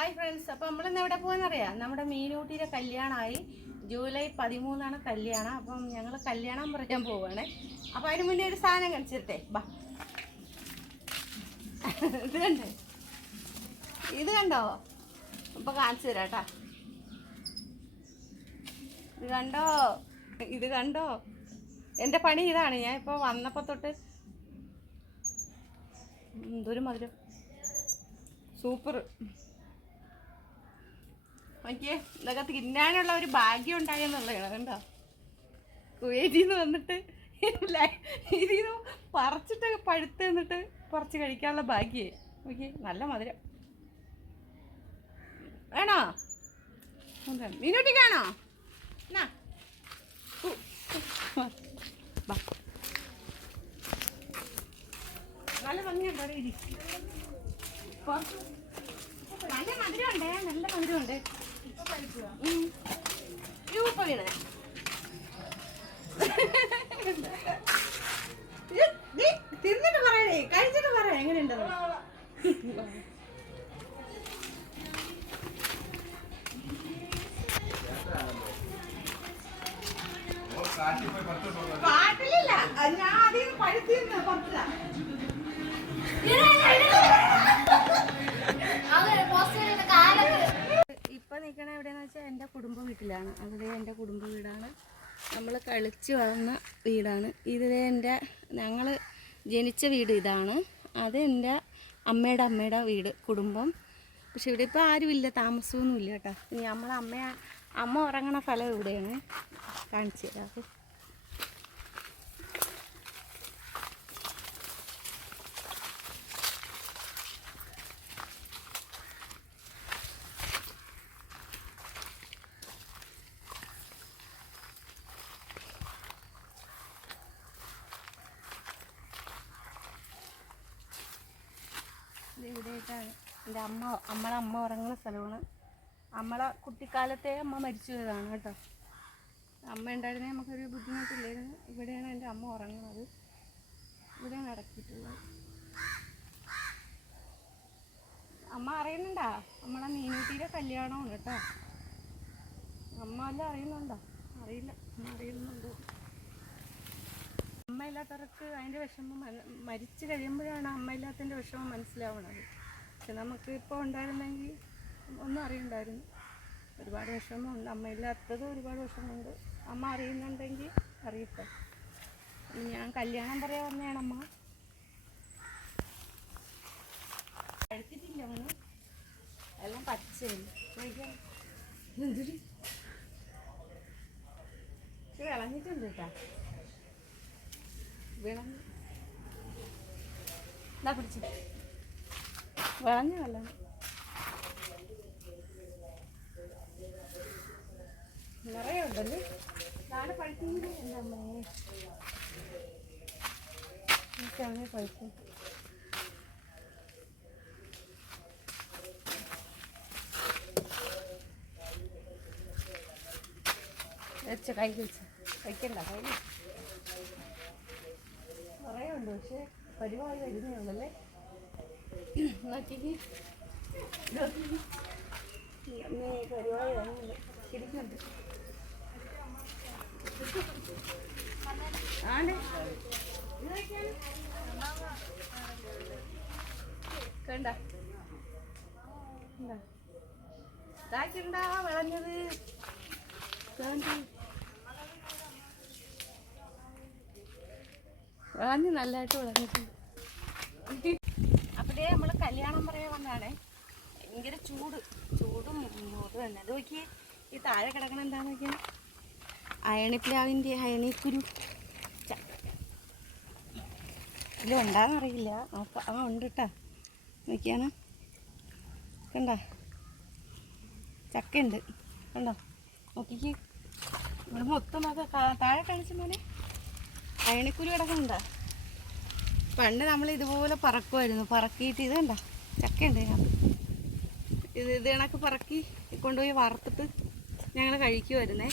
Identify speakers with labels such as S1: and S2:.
S1: Hi friends അപ്പോൾ നമ്മളിന്ന് എവിടെ പോകാന്നറിയാം നമ്മുടെ മീനൂട്ടിയുടെ കല്യാണമായി ജൂലൈ പതിമൂന്നാണ് കല്യാണം. അപ്പം ഞങ്ങൾ കല്യാണം പറയാൻ പോവുകയാണ് അപ്പോൾ അതിന് മുന്നേ ഒരു സാധനം കഴിച്ചിട്ടെ ബാ. ഇത് കണ്ടേ? ഇത് കണ്ടോ? അപ്പോൾ കാണിച്ചു തരാം കേട്ടാ. ഇത് കണ്ടോ? ഇത് കണ്ടോ? എന്റെ പണി ഇതാണ്. ഞാൻ ഇപ്പോൾ വന്നപ്പോൾ തൊട്ട് എന്തൊരു മധുരം. സൂപ്പർ. നോക്കിയേ ഇതൊക്കെ തിന്നാനുള്ള ഒരു ഭാഗ്യം ഉണ്ടായെന്നുള്ളതാണ് കണ്ടോ കുവൈറ്റിൽ നിന്ന് വന്നിട്ട് ഇതിൽ നിന്ന് പറിച്ചിട്ടൊക്കെ പഴുത്ത് നിന്നിട്ട് പറിച്ച് കഴിക്കാനുള്ള ഭാഗ്യേ ഓക്കെ നല്ല മധുരം വേണോ മീനൂട്ടിക്കാണോ എന്നാ ഉ, ഉ, ബാ. നല്ല മധുരം ഉണ്ട് ഇരി. നല്ല മധുരം നല്ല മധുരമുണ്ട് ഉം. തിന്നിട്ട് പറയണേ കഴിച്ചിട്ട് പറയാം എങ്ങനെയുണ്ടോ പാട്ടിലില്ല ഞാൻ ആദ്യം പഴുത്തിന്ന് ഇപ്പൊ നിൽക്കണ എവിടെയെന്ന് വെച്ചാൽ എന്റെ കുടുംബ വീട്ടിലാണ്. അവിടെ എന്റെ കുടുംബ വീടാണ്. നമ്മൾ കളിച്ച് വളർന്ന വീടാണ്. ഇതിലെ എന്റെ ഞങ്ങൾ ജനിച്ച വീട് ഇതാണ്. അത് എന്റെ അമ്മയുടെ അമ്മയുടെ വീട് കുടുംബം. പക്ഷെ ഇവിടെ ഇപ്പോൾ ആരുമില്ല താമസമൊന്നുമില്ല കേട്ടോ. ഇനി നമ്മളെ അമ്മ അമ്മ ഉറങ്ങണ സ്ഥലം ഇവിടെയാണ്. കാണിച്ചു തരാം. ഇവിടെയായിട്ടാണ്. എന്റെ അമ്മ അമ്മളെ അമ്മ ഉറങ്ങുന്ന സ്ഥലമാണ്. അമ്മളെ കുട്ടിക്കാലത്തെ അമ്മ മരിച്ചു പോയതാണ് കേട്ടോ. അമ്മ ഉണ്ടായിരുന്നേ നമുക്കൊരു ബുദ്ധിമുട്ടില്ലായിരുന്നു. ഇവിടെയാണ് എന്റെ അമ്മ ഉറങ്ങുന്നത്. ഇവിടെയാണ് അടക്കിയിട്ടുള്ളത്. അമ്മ അറിയുന്നുണ്ടാ? നമ്മളെ മീനൂട്ടിയുടെ കല്യാണമാണ് കേട്ടോ. അമ്മ എല്ലാം അറിയുന്നുണ്ടോ? അറിയില്ല. അമ്മ അറിയുന്നുണ്ടോ? അമ്മയില്ലാത്തവർക്ക് അതിന്റെ വിഷമം മരിച്ചു കഴിയുമ്പോഴാണ് അമ്മയില്ലാത്തതിന്റെ വിഷമം മനസ്സിലാവുന്നത് പക്ഷെ നമുക്ക് ഇപ്പോൾ ഉണ്ടായിരുന്നെങ്കിൽ ഒന്നും അറിയണ്ടായിരുന്നു. ഒരുപാട് വിഷമമുണ്ട്. അമ്മയില്ലാത്തത് ഒരുപാട് വിഷമമുണ്ട്. അമ്മ അറിയുന്നുണ്ടെങ്കിൽ അറിയട്ടെ. ഞാൻ കല്യാണം പറയാൻ വന്നതാണ് അമ്മ. കഴിച്ചിട്ടില്ല ഒന്ന് എല്ലാം ഇത് വിളഞ്ഞിട്ടുണ്ട് കേട്ടാ. എന്താ പിടിച്ചു. വിളഞ്ഞു നിറയെ ഉണ്ടല്ലേ? നാളെ പഴുത്തിങ്ങനെ എന്റെ അമ്മേ എനിക്കങ്ങനെ പഴുത്തു. വെച്ച കൈ വെച്ച്. വയ്ക്കണ്ട കൈ നിറയെ ഉണ്ട് പക്ഷെ പരിപാടി വരുന്നേ ഉള്ളല്ലേ? നോക്കിക്ക്. വരുന്നുണ്ട് കണ്ട വിളഞ്ഞത്. കാണ്ടി. വിളഞ്ഞ് നല്ലതായിട്ട് വളർന്നിട്ടുണ്ട്. അപ്പോഴേ നമ്മൾ കല്യാണം പറയാൻ വന്നാണേ ഭയങ്കര ചൂട്. ചൂടും ചൂട് തന്നെ. അത് നോക്കിയേ ഈ താഴെ കിടക്കണം എന്താന്ന് നോക്കിയാൽ അയണിപ്ലാവിന്റെ അയണിക്കുരു. ഇത് ഇതിൽ ഉണ്ടാന്നറിയില്ല നോക്കാം ആ ഉണ്ട് കേട്ടാ നോക്കിയാണ്. കണ്ട? ചക്കയുണ്ട്. കണ്ടോ? നോക്കിക്ക്. ഇവിടെ മൊത്തം നോക്കാം താഴെ കാണിച്ച മോനെ. അയണിക്കുരു കിടക്കുന്നുണ്ടാ? പണ്ട് നമ്മൾ ഇതുപോലെ പറക്കുമായിരുന്നു പറക്കിയിട്ട് ഇത് കണ്ട? ചക്കയുണ്ട് ഇത് ഇത് കണക്ക് പറക്കി കൊണ്ടുപോയി വറുത്തിട്ട് ഞങ്ങൾ കഴിക്കുമായിരുന്നേ